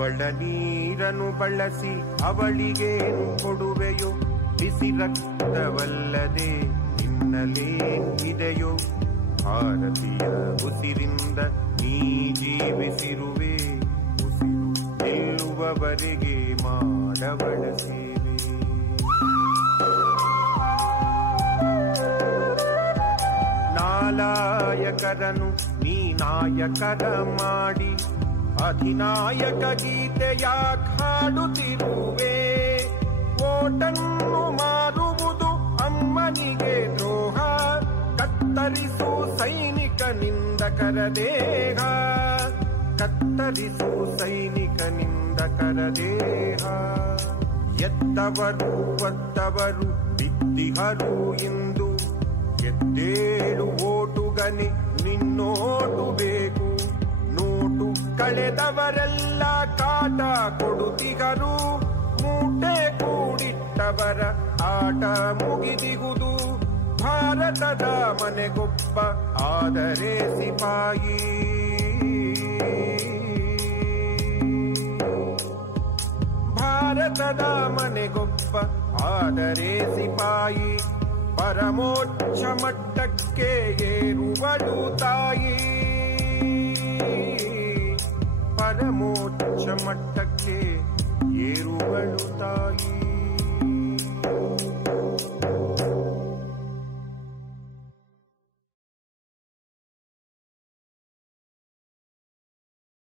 ಅವಳ ನೀರನ್ನು ಬಳಸಿ ಅವಳಿಗೇನು ಕೊಡುವೆಯೋ? ಬಿಸಿ ರಕ್ತವಲ್ಲದೆ ನಿನ್ನಲೇನಿದೆಯೋ? ಭಾರತೀಯ ಉಸಿರಿಂದ ನೀ ಜೀವಿಸಿರುವೆ, ಉಸಿರು ನಿಲ್ಲುವವರೆಗೆ ಮಾಡವಳ ಸೇವೆ. ನಾಲಾಯಕರನು ನೀ ನಾಯಕರ ಮಾಡಿ ಅಧಿನಾಯಕ ಗೀತೆಯ ಹಾಡುತ್ತಿರುವೆ. ಓಟನ್ನು ಮಾರುವುದು ಅಮ್ಮನಿಗೆ ದ್ರೋಹ, ಕತ್ತರಿಸು ಸೈನಿಕನಿಂದ ದೇಹ, ಕತ್ತರಿಸು ಸೈನಿಕನಿಂದ ದೇಹ. ಎತ್ತವರು ಒತ್ತವರು ಬಿದ್ದಿಹರು ಇಂದು, ಎದ್ದೇಳು ಓಟುಗನೆ ನಿನ್ನೋಟು ಬೇಕು. ನೋಟು ಕಳೆದವರೆಲ್ಲ ಕಾಟ ಕೊಡುತ್ತಿಗರು, ಮೂಟೆ ಕೂಡಿಟ್ಟವರ ಆಟ ಮುಗಿದಿಗುದು. ಭಾರತದ ಮನೆಗೊಬ್ಬ ಆದರೆ ಸಿಪಾಯಿ, ಭಾರತದ ಮನೆಗೊಬ್ಬ ಆದರೆ ಸಿಪಾಯಿ. ಪರಮೋಚ್ಚ ಮಟ್ಟಕ್ಕೆ ಏರುವಳು ತಾಯಿ, ಪರಮೋಚ್ಚ ಮಟ್ಟಕ್ಕೆ ಏರುವಳು ತಾಯಿ.